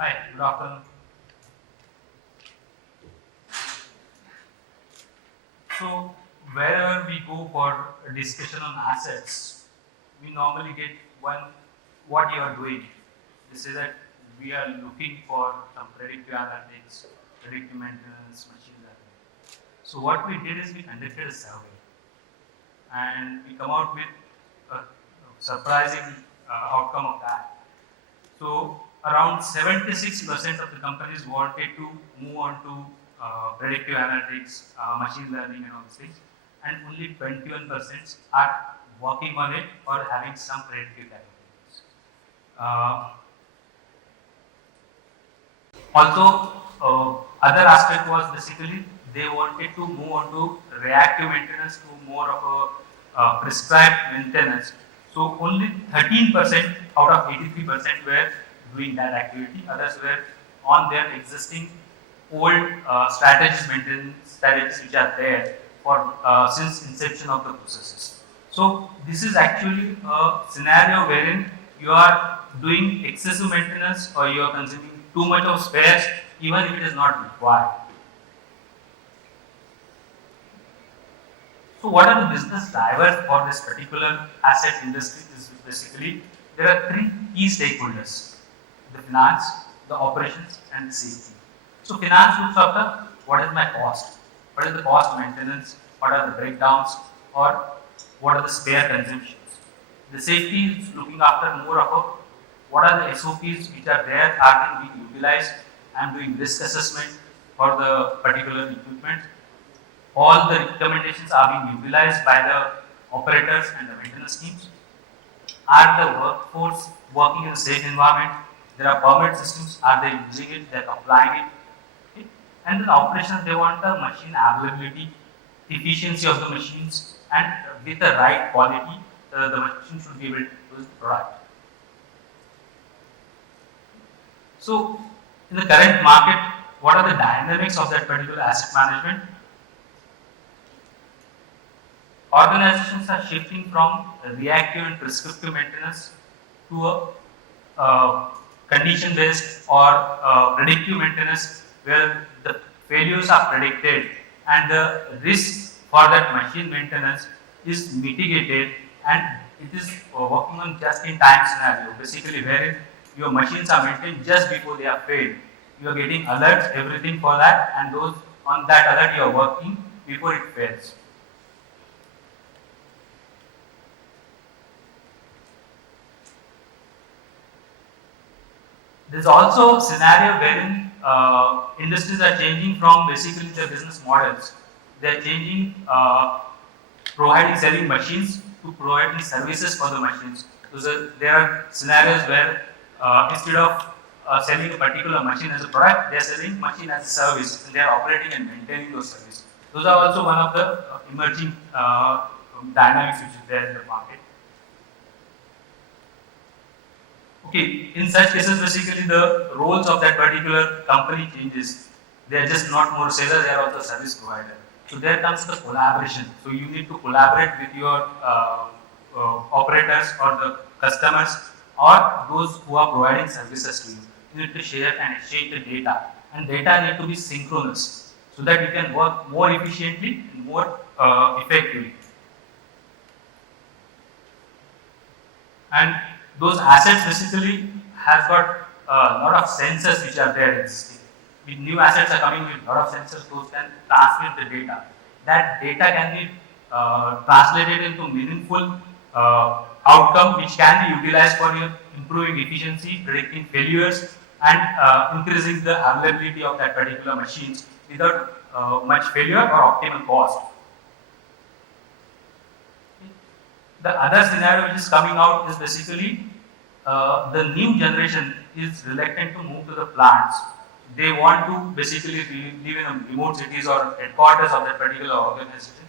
Hi, good afternoon. So, wherever we go for a discussion on assets, we normally get one what you are doing. This is that we are looking for some predictive analytics, predictive maintenance, machine learning. So, what we did is we conducted a survey and we come out with a surprising outcome of that. So around 76% of the companies wanted to move on to predictive analytics, machine learning and all these things, and only 21% are working on it or having some predictive capabilities. Also, other aspect was basically they wanted to move on to reactive maintenance to more of a prescribed maintenance. So only 13% out of 83% were doing that activity. Others were on their existing old strategies, maintenance strategies which are there for since inception of the processes. So this is actually a scenario wherein you are doing excessive maintenance or you are consuming too much of spares even if it is not required. So what are the business drivers for this particular asset industry? Is basically there are three key stakeholders: the finance, the operations, and the safety. So finance looks after what is my cost, what is the cost of maintenance, what are the breakdowns, or what are the spare consumptions. The safety is looking after more of a what are the SOPs which are there, are they being utilized? I am doing risk assessment for the particular equipment. All the recommendations are being utilized by the operators and the maintenance teams. Are the workforce working in a safe environment? There are permit systems. Are they using it? They're applying it. Okay. And then operations, they want the machine availability, efficiency of the machines, and with the right quality, the machine should be able to produce the product. So, in the current market, what are the dynamics of that particular asset management? Organizations are shifting from reactive and prescriptive maintenance to a condition-based or predictive maintenance where the failures are predicted and the risk for that machine maintenance is mitigated, and it is working on just-in-time scenario, basically wherein your machines are maintained just before they are failed. You are getting alerts, everything for that, and those on that alert you are working before it fails. There's also a scenario wherein industries are changing from basically their business models. They're changing providing selling machines to providing services for the machines. So there are scenarios where instead of selling a particular machine as a product, they're selling machine as a service, and they're operating and maintaining those services. Those are also one of the emerging dynamics which is there in the market. Okay, in such cases, basically the roles of that particular company changes. They are just not more seller; they are also service provider. So there comes the collaboration. So you need to collaborate with your operators or the customers or those who are providing services to you. You need to share and exchange the data, and data need to be synchronous so that you can work more efficiently and more effectively. And those assets basically has got a lot of sensors which are there existing. With new assets are coming with a lot of sensors, those can transmit the data. That data can be translated into meaningful outcome which can be utilized for your improving efficiency, predicting failures, and increasing the availability of that particular machines without much failure or optimal cost. The other scenario which is coming out is basically the new generation is reluctant to move to the plants. They want to basically live in a remote cities or headquarters of that particular organization,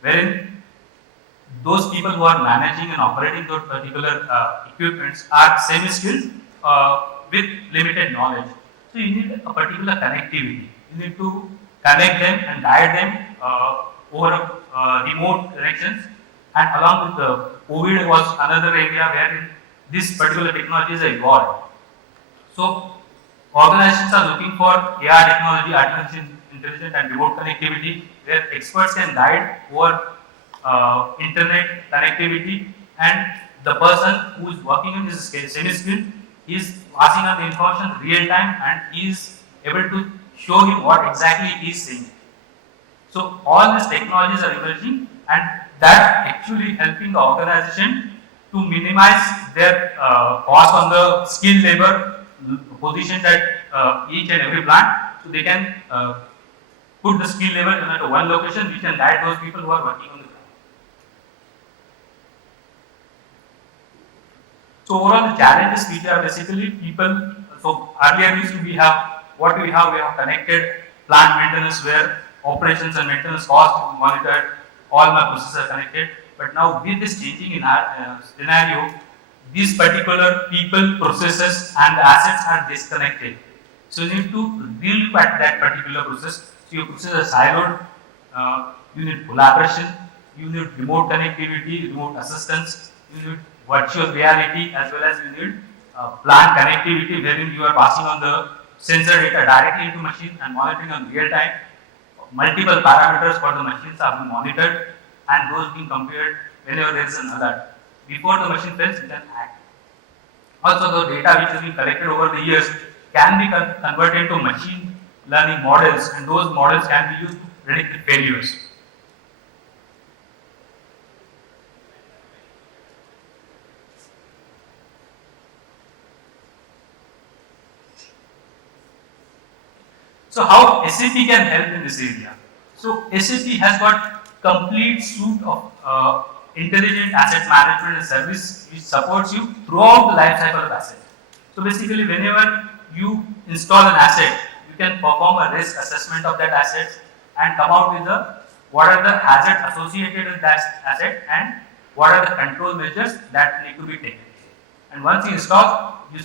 wherein those people who are managing and operating those particular equipments are semi-skilled with limited knowledge. So you need a particular connectivity. You need to connect them and guide them over remote directions. And along with the COVID was another area where this particular technology is evolved. So Organizations are looking for AI technology, artificial intelligence, and remote connectivity, where experts can guide over internet connectivity, and the person who is working in this semi-skilled is passing on the information real time, and he is able to show him what exactly he is saying. So all these technologies are emerging, and that actually helping the organization to minimize their cost on the skilled labor positions at each and every plant, so they can put the skilled labor into one location, which can guide those people who are working on the ground. So overall, the challenges which are basically people. So earlier used to we have what we have connected plant maintenance where operations and maintenance cost monitored, all my processes are connected. But now with this changing in our scenario, these particular people, processes and the assets are disconnected. So you need to relook at that particular process. So your process is siloed, you need collaboration, you need remote connectivity, remote assistance, you need virtual reality, as well as you need plant connectivity, wherein you are passing on the sensor data directly into machine and monitoring on real time. Multiple parameters for the machines are being monitored, and those being compared whenever there is an alert. Before the machine fails, it can act. Also, the data which has been collected over the years can be converted into machine learning models, and those models can be used to predict failures. So how SAP can help in this area? So SAP has got complete suite of intelligent asset management and service which supports you throughout the life cycle of asset. So basically, whenever you install an asset, you can perform a risk assessment of that asset and come out with the what are the hazards associated with that asset and what are the control measures that need to be taken. And once you install, you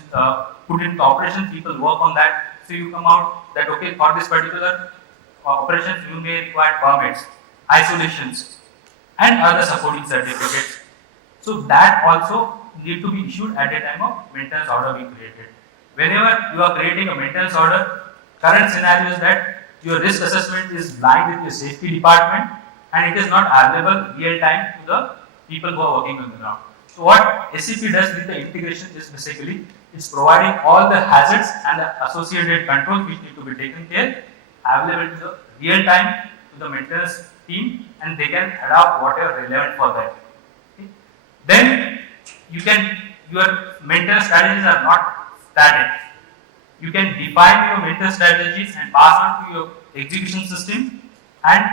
put into operation, people work on that. So you come out that okay, for this particular operation you may require permits, isolations, and other supporting certificates. So that also need to be issued at the time of maintenance order being created. Whenever you are creating a maintenance order, current scenario is that your risk assessment is lying with your safety department and it is not available real time to the people who are working on the ground. So what SAP does with the integration is basically it's providing all the hazards and the associated controls which need to be taken care available to the real time to the maintenance team, and they can adopt whatever relevant for that. Okay. Then your maintenance strategies are not static. You can define your maintenance strategies and pass on to your execution system and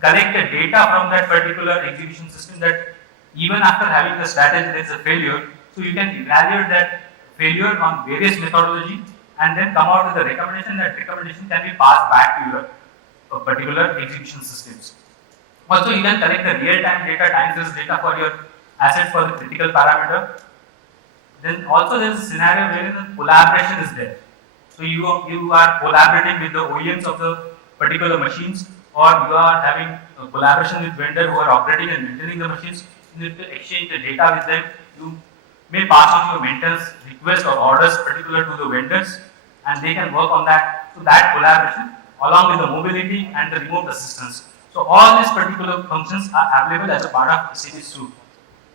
collect the data from that particular execution system that even after having the strategy there is a failure, so you can evaluate that failure on various methodology and then come out with a recommendation. That recommendation can be passed back to your particular execution systems. Also, you can collect the real-time data, time series data for your asset for the critical parameter. Then also there is a scenario where the collaboration is there. So you are collaborating with the OEMs of the particular machines, or you are having a collaboration with vendor who are operating and maintaining the machines. You need to exchange the data with them. You may pass on your maintenance request or orders particular to the vendors, and they can work on that. So that collaboration along with the mobility and the remote assistance. So all these particular functions are available as a part of SAP suite.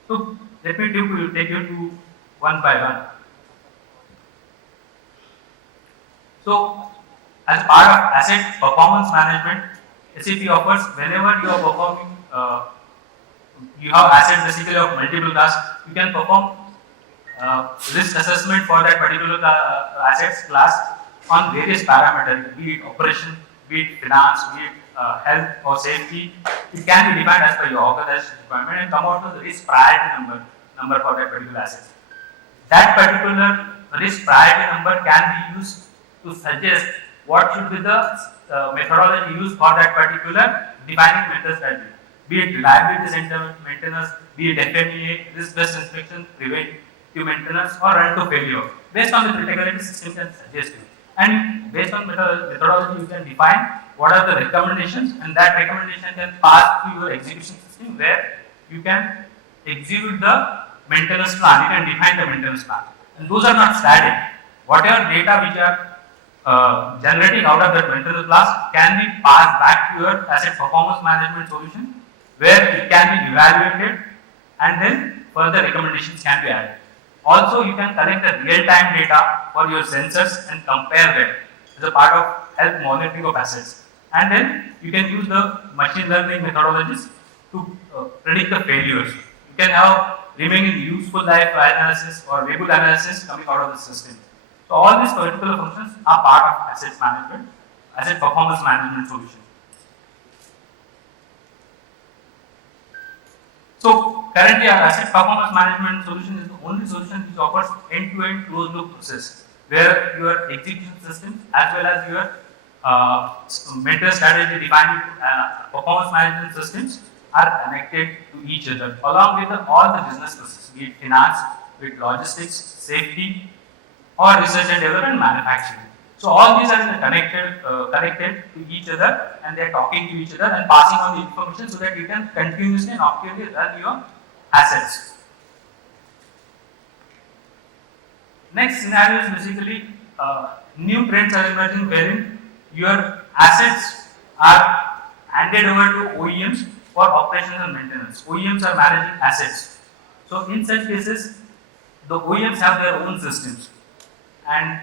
So let me take you to one by one. So as part of asset performance management, SAP offers whenever you are performing, you have assets basically of multiple classes, you can perform risk assessment for that particular assets class on various parameters, be it operation, be it finance, be it health or safety. It can be defined as per your organization requirement and come out with the risk priority number for that particular asset. That particular risk priority number can be used to suggest what should be the methodology used for that particular defining maintenance strategy. Be it reliability center maintenance, be it FMEA, risk-based inspection, preventive maintenance, or run to failure. Based on the criticality, system can suggest you. And based on methodology, you can define what are the recommendations, and that recommendation can pass to your execution system where you can execute the maintenance plan, you can define the maintenance plan. And those are not static. Whatever data which are generating out of that maintenance class can be passed back to your asset performance management solution, where it can be evaluated and then further recommendations can be added. Also, you can collect the real-time data for your sensors and compare them as a part of health monitoring of assets. And then you can use the machine learning methodologies to predict the failures. You can have remaining useful life analysis or variable analysis coming out of the system. So all these particular functions are part of asset management, asset performance management solution. So currently our asset performance management solution is the only solution which offers end-to-end closed loop process, where your execution systems as well as your maintenance strategy defined performance management systems are connected to each other along with all the business processes, be it finance, be it logistics, safety, or research and development, manufacturing. So all these are connected to each other, and they are talking to each other and passing on the information so that you can continuously and optimally run your assets. Next scenario is basically new trends are emerging wherein your assets are handed over to OEMs for operations and maintenance. OEMs are managing assets. So in such cases, the OEMs have their own systems, and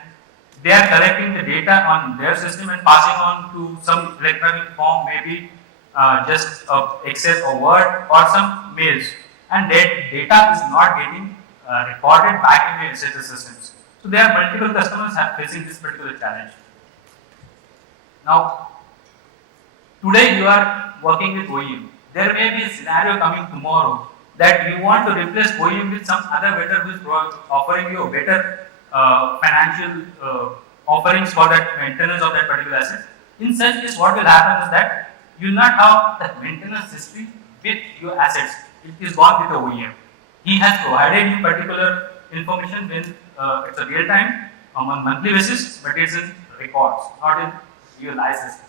they are collecting the data on their system and passing on to some electronic form, maybe just Excel or Word or some mails, and that data is not getting recorded back in the SAP systems. So there are multiple customers facing this particular challenge. Now, today you are working with OEM. There may be a scenario coming tomorrow that you want to replace OEM with some other vendor who is offering you a better financial offerings for that maintenance of that particular asset. In such case, what will happen is that you will not have that maintenance history with your assets. It is gone with the OEM. He has provided you particular information when it's a real time on a monthly basis, but it's in records, not in realized systems.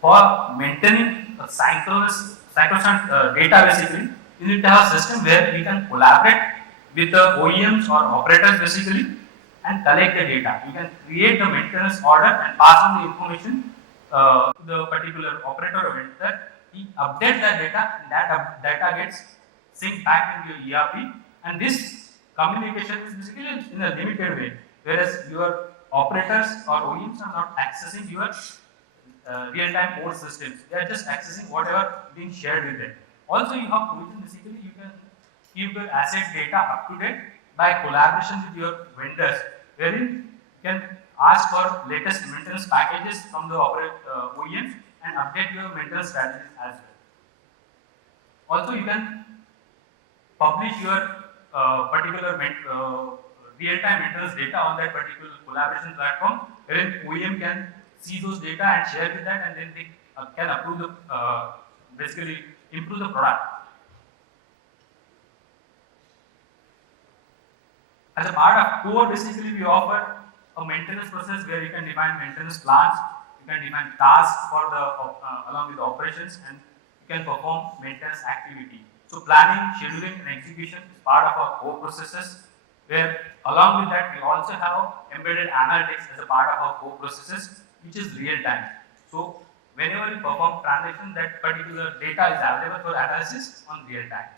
For maintaining a synchronous data, basically, you need to have a system where you can collaborate with the OEMs or operators basically and collect the data. You can create the maintenance order and pass on the information to the particular operator or vendor. He updates that data, and that data gets synced back into your ERP, and this communication is basically in a limited way, whereas your operators or OEMs are not accessing your real-time core systems. They are just accessing whatever being shared with them. Also, you have provision basically you can keep your asset data up to date by collaboration with your vendors, wherein you can ask for latest maintenance packages from the OEMs and update your maintenance strategies as well. Also, you can publish your particular real-time maintenance data on that particular collaboration platform, wherein OEM can see those data and share with that, and then they can approve the basically improve the product. As a part of core, basically we offer a maintenance process where you can define maintenance plans, you can define tasks for the along with the operations, and you can perform maintenance activity. So planning, scheduling, and execution is part of our core processes, where along with that we also have embedded analytics as a part of our core processes, which is real time. So whenever you perform transaction, that particular data is available for analysis on real time.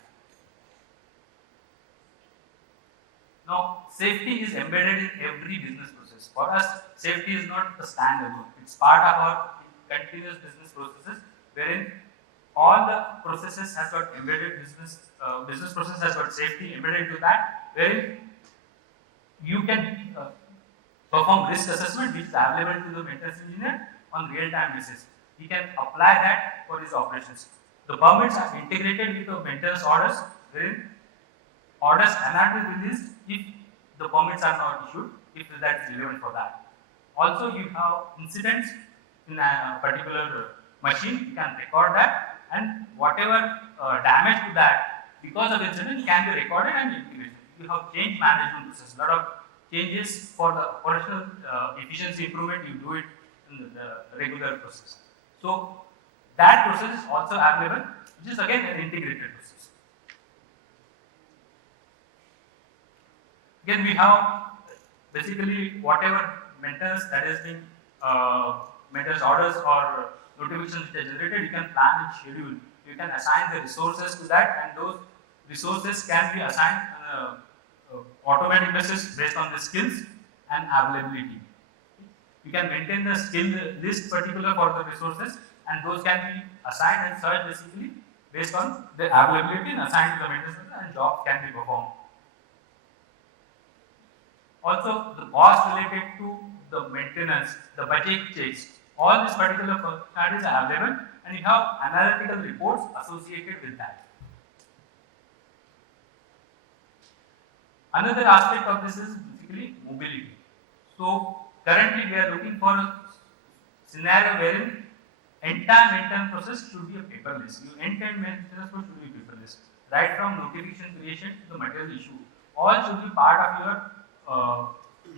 Now, safety is embedded in every business process. For us, safety is not a standalone. It's part of our continuous business processes, wherein all the processes has got embedded business process has got safety embedded into that, wherein you can perform risk assessment, which is available to the maintenance engineer on real-time basis. He can apply that for his operations. The permits are integrated with the maintenance orders, wherein orders cannot be released if the permits are not issued, if that is relevant for that. Also, you have incidents in a particular machine, you can record that, and whatever damage to that because of incident can be recorded and integrated. You have change management process, a lot of changes for the operational efficiency improvement, you do it in the regular process. So that process is also available, which is again an integrated process. Again, we have basically whatever maintenance that is being maintenance orders or notifications which are generated, you can plan and schedule. You can assign the resources to that, and those resources can be assigned on a automatic basis based on the skills and availability. You can maintain the skill list particular for the resources, and those can be assigned and searched basically based on the availability and assigned to the maintenance and jobs can be performed. Also, the cost related to the maintenance, the budget checks, all these particular functionalities are available, and you have analytical reports associated with that. Another aspect of this is basically mobility. So currently we are looking for a scenario wherein entire maintenance process should be a paperless. Your end-to-end maintenance process should be paperless. Right from notification creation to the material issue, all should be part of your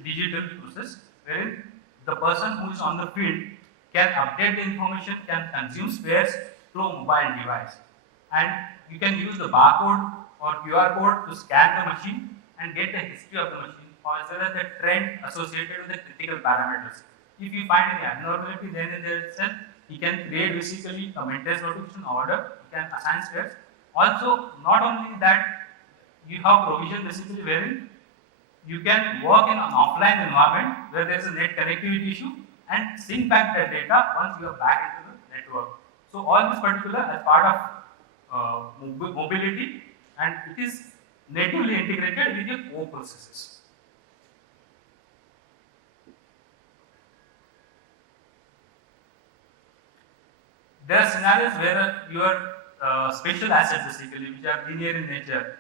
digital process, wherein the person who is on the field can update the information, can consume spares through mobile device, and you can use the barcode or QR code to scan the machine and get the history of the machine, or as well as the trend associated with the critical parameters. If you find any abnormality, then in there itself, you can create basically a maintenance notification order, you can assign spares. Also, not only that, you have provision basically wherein you can work in an offline environment where there is a net connectivity issue and sync back the data once you are back into the network. So all this particular as part of mobility, and it is natively integrated with your core processes. There are scenarios where your spatial assets basically, which are linear in nature,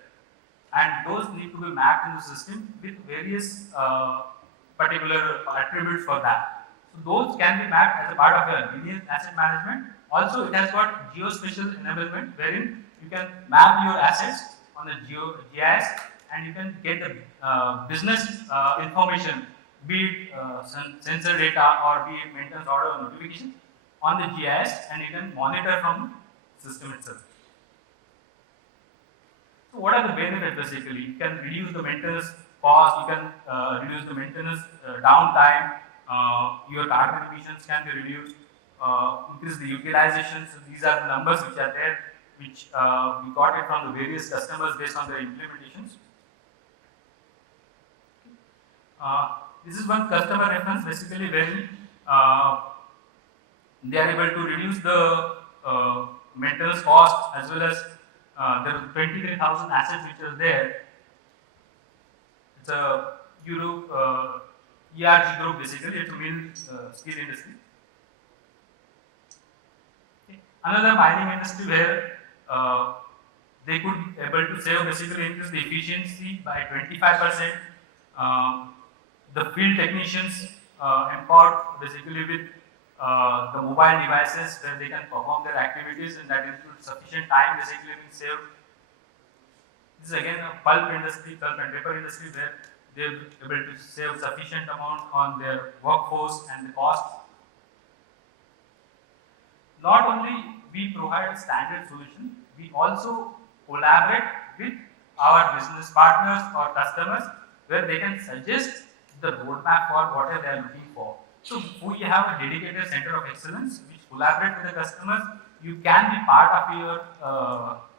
and those need to be mapped in the system with various particular attributes for that. So those can be mapped as a part of your linear asset management. Also, it has got geospatial enablement, wherein you can map your assets on the GIS, and you can get the business information, be it sensor data or be it maintenance order or notification on the GIS, and you can monitor from the system itself. So what are the benefits basically? You can reduce the maintenance cost, you can reduce the maintenance downtime, your carbon emissions can be reduced, increase the utilization. So these are the numbers which are there, which we got it from the various customers based on their implementations. This is one customer reference basically where they are able to reduce the maintenance cost, as well as there are 23,000 assets which are there. It's a ERG group basically, it's a mill steel industry. Okay. Another mining industry where they could be able to save basically increase the efficiency by 25%. The field technicians empowered basically with the mobile devices where they can perform their activities, and that includes sufficient time basically being saved. This is again a pulp industry, pulp and paper industry, where they are able to save sufficient amount on their workforce and the cost. Not only we provide a standard solution, we also collaborate with our business partners or customers where they can suggest the roadmap for whatever they are looking for. So we have a dedicated center of excellence which collaborate with the customers. You can be part of your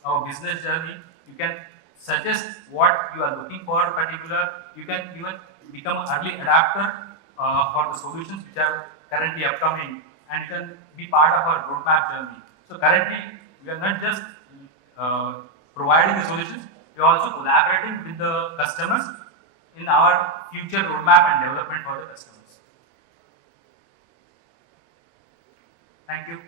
our business journey. You can suggest what you are looking for particular. You can even become an early adapter for the solutions which are currently upcoming, and you can be part of our roadmap journey. So currently we are not just providing the solutions, we are also collaborating with the customers in our future roadmap and development for the customers. Thank you.